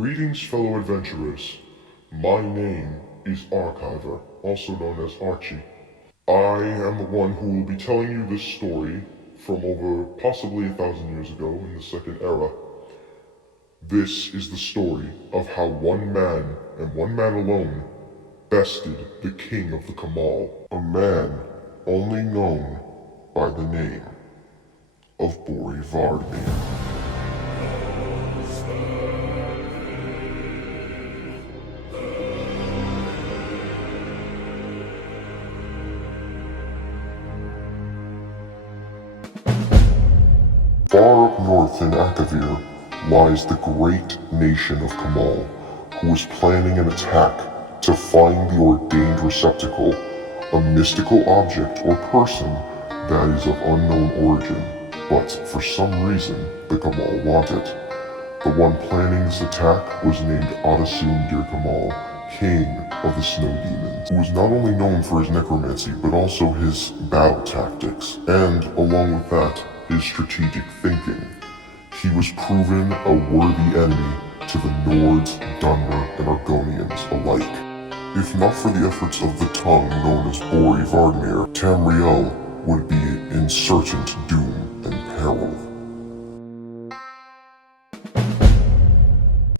Greetings, fellow adventurers. My name is Archiver, also known as Archie. I am the one who will be telling you this story from over possibly 1,000 years ago in the Second Era. This is the story of how one man, and one man alone, bested the king of the Kamal, a man only known by the name of Vazzarine. Far up north in Akaviri lies the great nation of Kamal, who is planning an attack to find the ordained receptacle, a mystical object or person that is of unknown origin, but for some reason the Kamal want it. The one planning this attack was named Adasum Dir Kamal, king of the snow demons, who was not only known for his necromancy, but also his battle tactics, and along with that, his strategic thinking. He was proven a worthy enemy to the Nords, Dunmer, and Argonians alike. If not for the efforts of the tongue known as Bori Vardmir, Tamriel would be in certain doom and peril.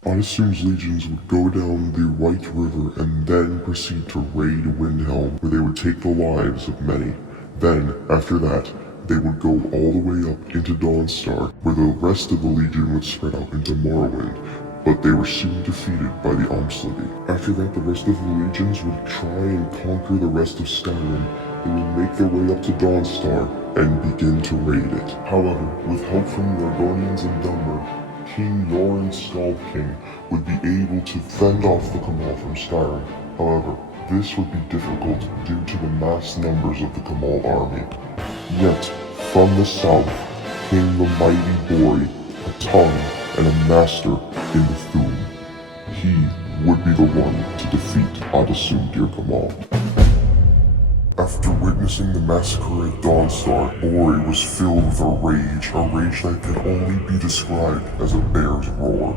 Adasum's legions would go down the White River and then proceed to raid Windhelm, where they would take the lives of many. Then, after that, they would go all the way up into Dawnstar, where the rest of the Legion would spread out into Morrowind, but they were soon defeated by the Omslabi. After that, the rest of the Legions would try and conquer the rest of Skyrim. They would make their way up to Dawnstar and begin to raid it. However, with help from the Argonians and Dunmer, King Yoren Skald King would be able to fend off the Kamal from Skyrim. However, this would be difficult due to the mass numbers of the Kamal army. Yet, from the south came the mighty Bori, a tongue and a master in the Thu'um. He would be the one to defeat Adasum Dir Kamal. After witnessing the massacre at Dawnstar, Bori was filled with a rage that could only be described as a bear's roar.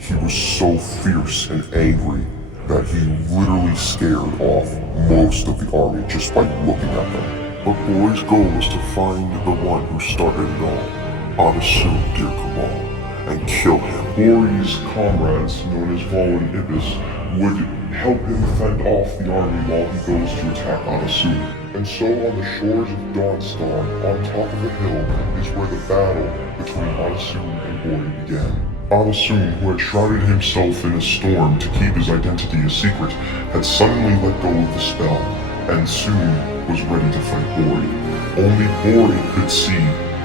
He was so fierce and angry that he literally scared off most of the army just by looking at them. But Bori's goal was to find the one who started it all, Adasum Dir Kamal, and kill him. Bori's comrades, known as Val and Ibis, would help him fend off the army while he goes to attack Adasum. And so on the shores of Dawnstar, on top of a hill, is where the battle between Adasum and Bori began. Adasum, who had shrouded himself in a storm to keep his identity a secret, had suddenly let go of the spell, and soon was ready to fight Bori. Only Bori could see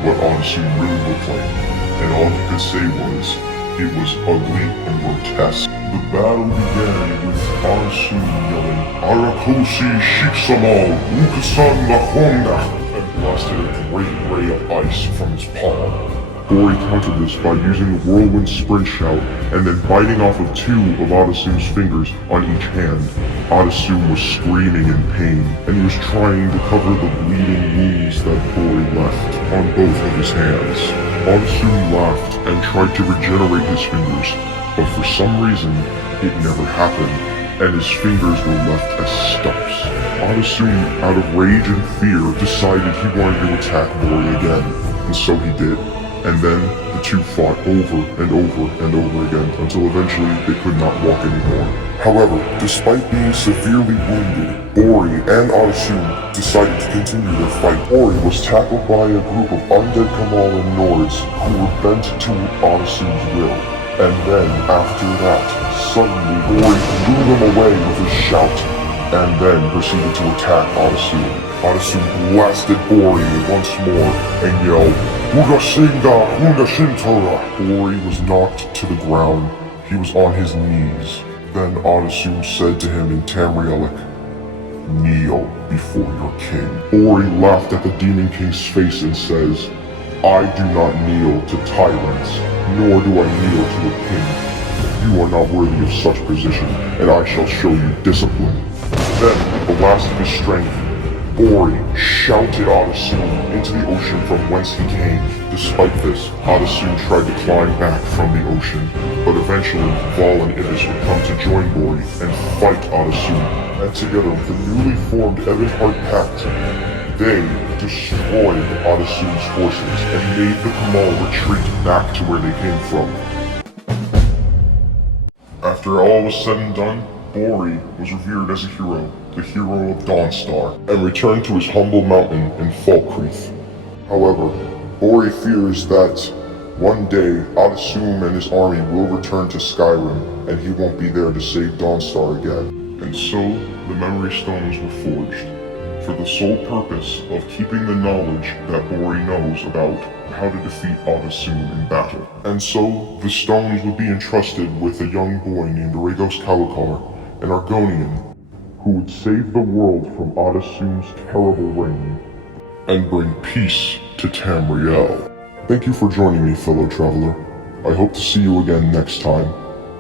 what Adasum really looked like, and all he could say was, it was ugly and grotesque. The battle began with Adasum yelling, Arakosi Shiksamal, Ukasan Nakonda, and blasted a great ray of ice from his palm. Bori countered this by using the whirlwind sprint shout and then biting off of two of Adasum's fingers on each hand. Adasum was screaming in pain, and he was trying to cover the bleeding wounds that Bori left on both of his hands. Adasum laughed and tried to regenerate his fingers, but for some reason, it never happened, and his fingers were left as stumps. Adasum, out of rage and fear, decided he wanted to attack Bori again, and so he did. And then the two fought over and over and over again until eventually they could not walk anymore. However, despite being severely wounded, Bori and Adasum decided to continue their fight. Bori was tackled by a group of undead Kamal and Nords who were bent to Adasum's will. And then, after that, suddenly Bori blew them away with his shout, and then proceeded to attack Adasum. Adasum blasted Bori once more and yelled, Ugasinga Hungashintora! Bori was knocked to the ground. He was on his knees. Then Adasum said to him in Tamrielic, Kneel before your king. Bori laughed at the Demon King's face and says, I do not kneel to tyrants, nor do I kneel to a king. You are not worthy of such position, and I shall show you discipline. Then, with the last of his strength, Bori shouted Adasum into the ocean from whence he came. Despite this, Adasum tried to climb back from the ocean, but eventually Val and Ibis would come to join Bori and fight Adasum. And together with the newly formed Evanhard Pact, they destroyed Adasum's forces and made the Kamal retreat back to where they came from. After all was said and done, Bori was revered as a hero, the hero of Dawnstar, and returned to his humble mountain in Falkreath. However, Bori fears that one day Adasum and his army will return to Skyrim, and he won't be there to save Dawnstar again. And so, the Memory Stones were forged, for the sole purpose of keeping the knowledge that Bori knows about how to defeat Adasum in battle. And so, the stones would be entrusted with a young boy named Ragos Kalukar, an Argonian, who would save the world from Adasum's terrible reign, and bring peace to Tamriel. Thank you for joining me, fellow traveler. I hope to see you again next time,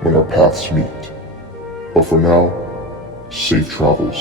when our paths meet. But for now, safe travels.